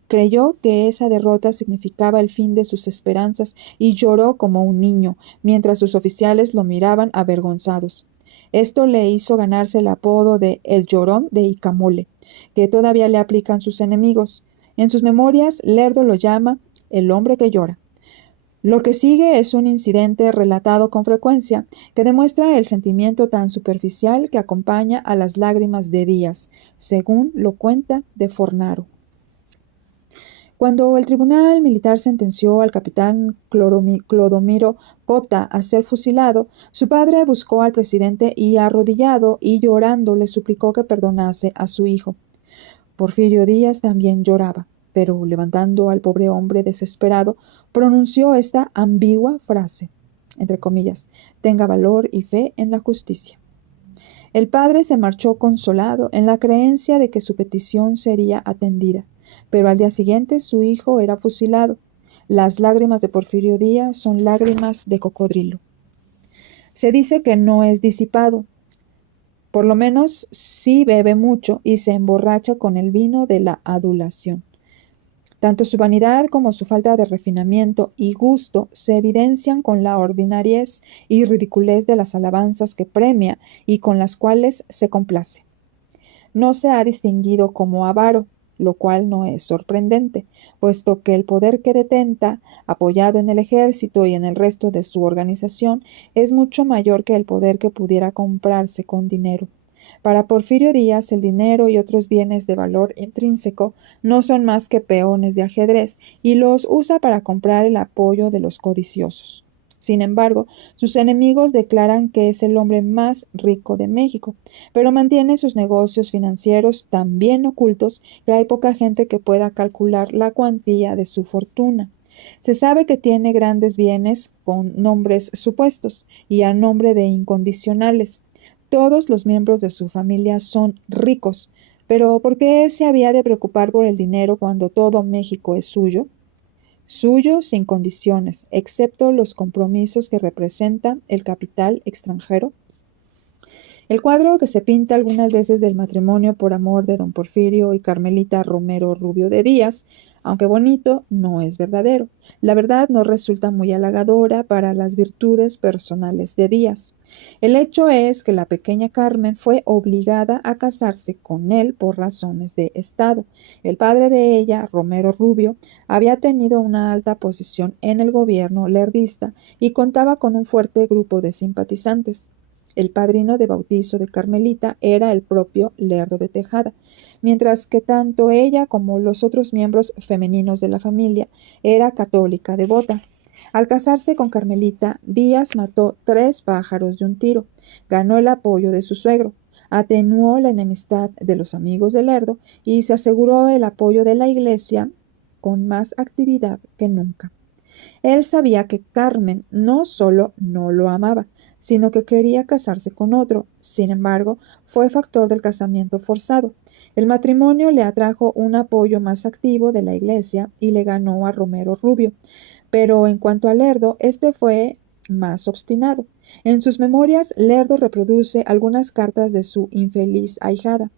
Creyó que esa derrota significaba el fin de sus esperanzas y lloró como un niño, mientras sus oficiales lo miraban avergonzados. Esto le hizo ganarse el apodo de El Llorón de Icamole, que todavía le aplican sus enemigos. En sus memorias, Lerdo lo llama el hombre que llora. Lo que sigue es un incidente relatado con frecuencia que demuestra el sentimiento tan superficial que acompaña a las lágrimas de Díaz, según lo cuenta de Fornaro. Cuando el tribunal militar sentenció al capitán Clodomiro Cota a ser fusilado, su padre buscó al presidente y arrodillado y llorando le suplicó que perdonase a su hijo. Porfirio Díaz también lloraba, pero levantando al pobre hombre desesperado, pronunció esta ambigua frase, entre comillas: tenga valor y fe en la justicia. El padre se marchó consolado en la creencia de que su petición sería atendida, pero al día siguiente su hijo era fusilado. Las lágrimas de Porfirio Díaz son lágrimas de cocodrilo. Se dice que no es disipado, por lo menos sí bebe mucho y se emborracha con el vino de la adulación. Tanto su vanidad como su falta de refinamiento y gusto se evidencian con la ordinariez y ridiculez de las alabanzas que premia y con las cuales se complace. No se ha distinguido como avaro, lo cual no es sorprendente, puesto que el poder que detenta, apoyado en el ejército y en el resto de su organización, es mucho mayor que el poder que pudiera comprarse con dinero. Para Porfirio Díaz, el dinero y otros bienes de valor intrínseco no son más que peones de ajedrez y los usa para comprar el apoyo de los codiciosos. Sin embargo, sus enemigos declaran que es el hombre más rico de México, pero mantiene sus negocios financieros tan bien ocultos que hay poca gente que pueda calcular la cuantía de su fortuna. Se sabe que tiene grandes bienes con nombres supuestos y a nombre de incondicionales. Todos los miembros de su familia son ricos, pero ¿por qué se había de preocupar por el dinero cuando todo México es suyo? Suyo sin condiciones, excepto los compromisos que representa el capital extranjero. El cuadro que se pinta algunas veces del matrimonio por amor de don Porfirio y Carmelita Romero Rubio de Díaz, aunque bonito, no es verdadero. La verdad no resulta muy halagadora para las virtudes personales de Díaz. El hecho es que la pequeña Carmen fue obligada a casarse con él por razones de Estado. El padre de ella, Romero Rubio, había tenido una alta posición en el gobierno lerdista y contaba con un fuerte grupo de simpatizantes. El padrino de bautizo de Carmelita era el propio Lerdo de Tejada, mientras que tanto ella como los otros miembros femeninos de la familia era católica devota. Al casarse con Carmelita, Díaz mató 3 pájaros de un tiro, ganó el apoyo de su suegro, atenuó la enemistad de los amigos de Lerdo y se aseguró el apoyo de la Iglesia con más actividad que nunca. Él sabía que Carmen no solo no lo amaba, sino que quería casarse con otro. Sin embargo, fue factor del casamiento forzado. El matrimonio le atrajo un apoyo más activo de la Iglesia y le ganó a Romero Rubio. Pero en cuanto a Lerdo, este fue más obstinado. En sus memorias, Lerdo reproduce algunas cartas de su infeliz ahijada.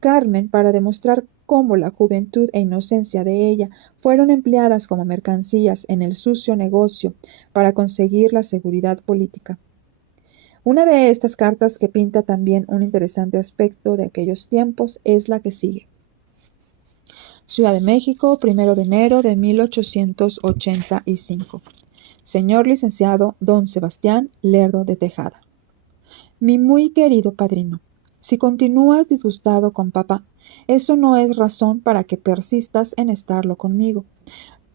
Carmen, para demostrar cómo la juventud e inocencia de ella fueron empleadas como mercancías en el sucio negocio para conseguir la seguridad política. Una de estas cartas que pinta también un interesante aspecto de aquellos tiempos es la que sigue. Ciudad de México, 1 de enero de 1885. Señor licenciado don Sebastián Lerdo de Tejada. Mi muy querido padrino, si continúas disgustado con papá, eso no es razón para que persistas en estarlo conmigo.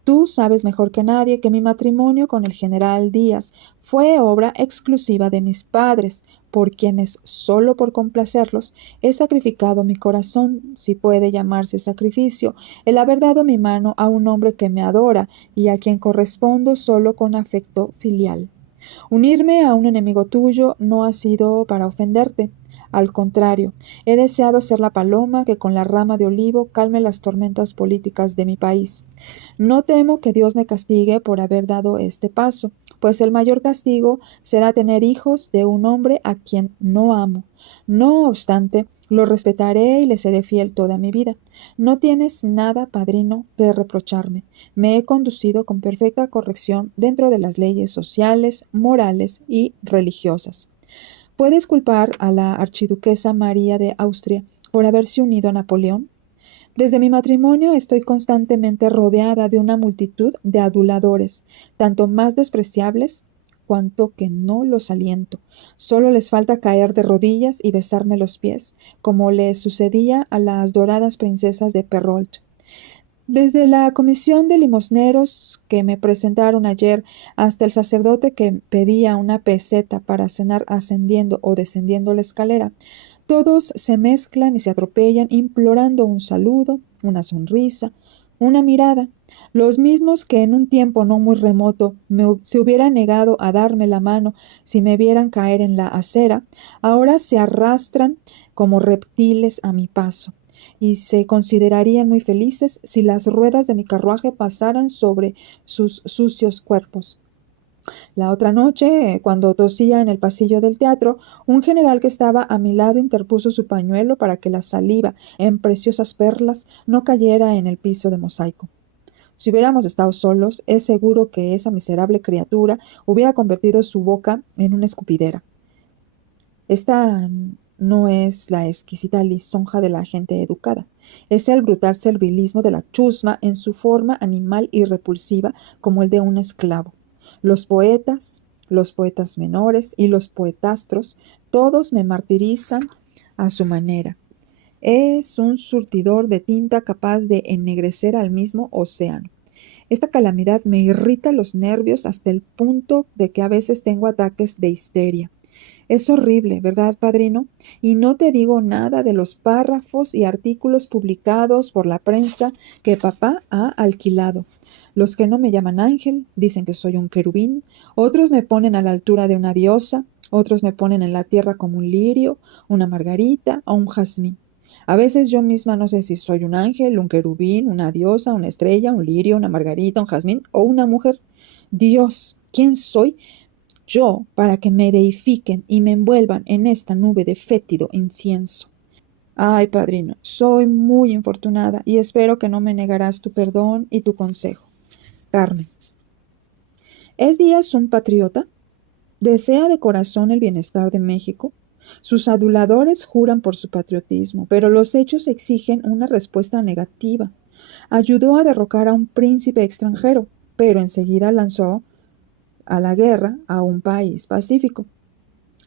Tú sabes mejor que nadie que mi matrimonio con el general Díaz fue obra exclusiva de mis padres, por quienes, solo por complacerlos, he sacrificado mi corazón, si puede llamarse sacrificio, el haber dado mi mano a un hombre que me adora y a quien correspondo solo con afecto filial. Unirme a un enemigo tuyo no ha sido para ofenderte. Al contrario, he deseado ser la paloma que con la rama de olivo calme las tormentas políticas de mi país. No temo que Dios me castigue por haber dado este paso, pues el mayor castigo será tener hijos de un hombre a quien no amo. No obstante, lo respetaré y le seré fiel toda mi vida. No tienes nada, padrino, que reprocharme. Me he conducido con perfecta corrección dentro de las leyes sociales, morales y religiosas. ¿Puedes culpar a la archiduquesa María de Austria por haberse unido a Napoleón? Desde mi matrimonio estoy constantemente rodeada de una multitud de aduladores, tanto más despreciables cuanto que no los aliento. Solo les falta caer de rodillas y besarme los pies, como le sucedía a las doradas princesas de Perrault. Desde la comisión de limosneros que me presentaron ayer hasta el sacerdote que pedía una peseta para cenar ascendiendo o descendiendo la escalera, Todos se mezclan y se atropellan implorando un saludo, una sonrisa, una mirada. Los mismos que en un tiempo no muy remoto se hubieran negado a darme la mano si me vieran caer en la acera, ahora se arrastran como reptiles a mi paso y se considerarían muy felices si las ruedas de mi carruaje pasaran sobre sus sucios cuerpos. La otra noche, cuando tosía en el pasillo del teatro, un general que estaba a mi lado interpuso su pañuelo para que la saliva, en preciosas perlas, no cayera en el piso de mosaico. Si hubiéramos estado solos, es seguro que esa miserable criatura hubiera convertido su boca en una escupidera. Esta no es la exquisita lisonja de la gente educada, es el brutal servilismo de la chusma en su forma animal y repulsiva como el de un esclavo. Los poetas menores y los poetastros, todos me martirizan a su manera. Es un surtidor de tinta capaz de ennegrecer al mismo océano. Esta calamidad me irrita los nervios hasta el punto de que a veces tengo ataques de histeria. Es horrible, ¿verdad, padrino? Y no te digo nada de los párrafos y artículos publicados por la prensa que papá ha alquilado. Los que no me llaman ángel dicen que soy un querubín, otros me ponen a la altura de una diosa, otros me ponen en la tierra como un lirio, una margarita o un jazmín. A veces yo misma no sé si soy un ángel, un querubín, una diosa, una estrella, un lirio, una margarita, un jazmín o una mujer. Dios, ¿quién soy yo para que me deifiquen y me envuelvan en esta nube de fétido incienso? Ay, padrino, soy muy infortunada y espero que no me negarás tu perdón y tu consejo. Carmen. ¿Es Díaz un patriota? ¿Desea de corazón el bienestar de México? Sus aduladores juran por su patriotismo, pero los hechos exigen una respuesta negativa. Ayudó a derrocar a un príncipe extranjero, pero enseguida lanzó a la guerra a un país pacífico.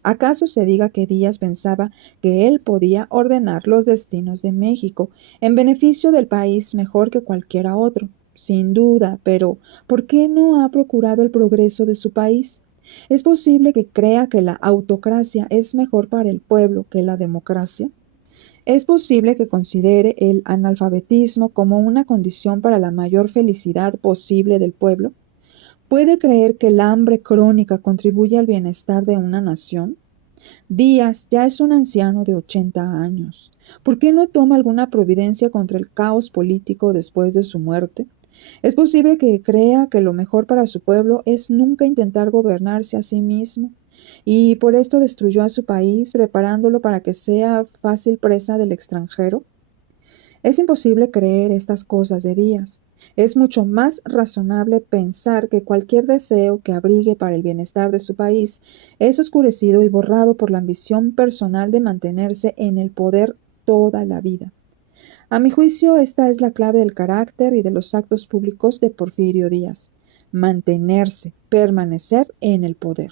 ¿Acaso se diga que Díaz pensaba que él podía ordenar los destinos de México en beneficio del país mejor que cualquiera otro? Sin duda, pero ¿por qué no ha procurado el progreso de su país? ¿Es posible que crea que la autocracia es mejor para el pueblo que la democracia? ¿Es posible que considere el analfabetismo como una condición para la mayor felicidad posible del pueblo? ¿Puede creer que el hambre crónica contribuye al bienestar de una nación? Díaz ya es un anciano de 80 años. ¿Por qué no toma alguna providencia contra el caos político después de su muerte? ¿Es posible que crea que lo mejor para su pueblo es nunca intentar gobernarse a sí mismo? ¿Y por esto destruyó a su país, preparándolo para que sea fácil presa del extranjero? Es imposible creer estas cosas de Díaz. Es mucho más razonable pensar que cualquier deseo que abrigue para el bienestar de su país es oscurecido y borrado por la ambición personal de mantenerse en el poder toda la vida. A mi juicio, esta es la clave del carácter y de los actos públicos de Porfirio Díaz. Mantenerse, permanecer en el poder.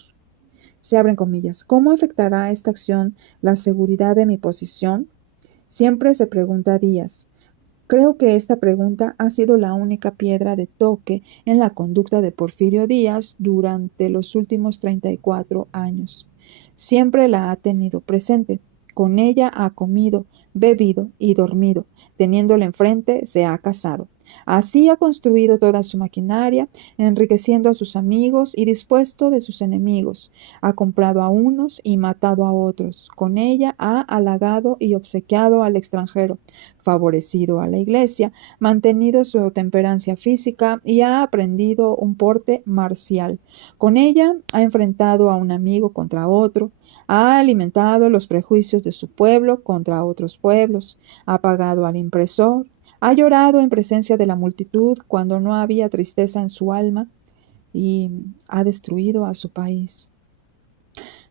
Se abren comillas. ¿Cómo afectará esta acción la seguridad de mi posición? Siempre se pregunta Díaz. Creo que esta pregunta ha sido la única piedra de toque en la conducta de Porfirio Díaz durante los últimos 34 años. Siempre la ha tenido presente. Con ella ha comido, bebido y dormido. Teniéndola enfrente, se ha casado. Así ha construido toda su maquinaria, enriqueciendo a sus amigos y dispuesto de sus enemigos. Ha comprado a unos y matado a otros. Con ella ha halagado y obsequiado al extranjero, favorecido a la Iglesia, mantenido su temperancia física y ha aprendido un porte marcial. Con ella ha enfrentado a un amigo contra otro, ha alimentado los prejuicios de su pueblo contra otros pueblos, ha pagado al impresor, ha llorado en presencia de la multitud cuando no había tristeza en su alma y ha destruido a su país.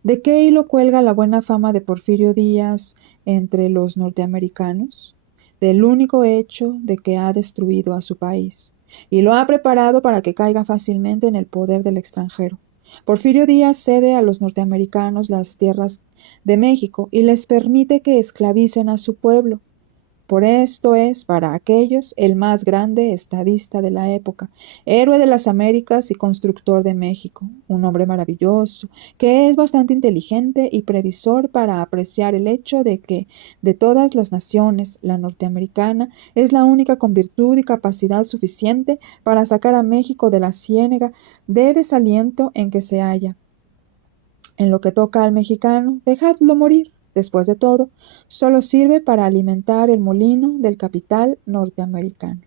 ¿De qué hilo cuelga la buena fama de Porfirio Díaz entre los norteamericanos? Del único hecho de que ha destruido a su país y lo ha preparado para que caiga fácilmente en el poder del extranjero. Porfirio Díaz cede a los norteamericanos las tierras de México y les permite que esclavicen a su pueblo. Por esto es, para aquellos, el más grande estadista de la época, héroe de las Américas y constructor de México, un hombre maravilloso, que es bastante inteligente y previsor para apreciar el hecho de que, de todas las naciones, la norteamericana es la única con virtud y capacidad suficiente para sacar a México de la ciénaga de desaliento en que se halla. En lo que toca al mexicano, dejadlo morir. Después de todo, solo sirve para alimentar el molino del capital norteamericano.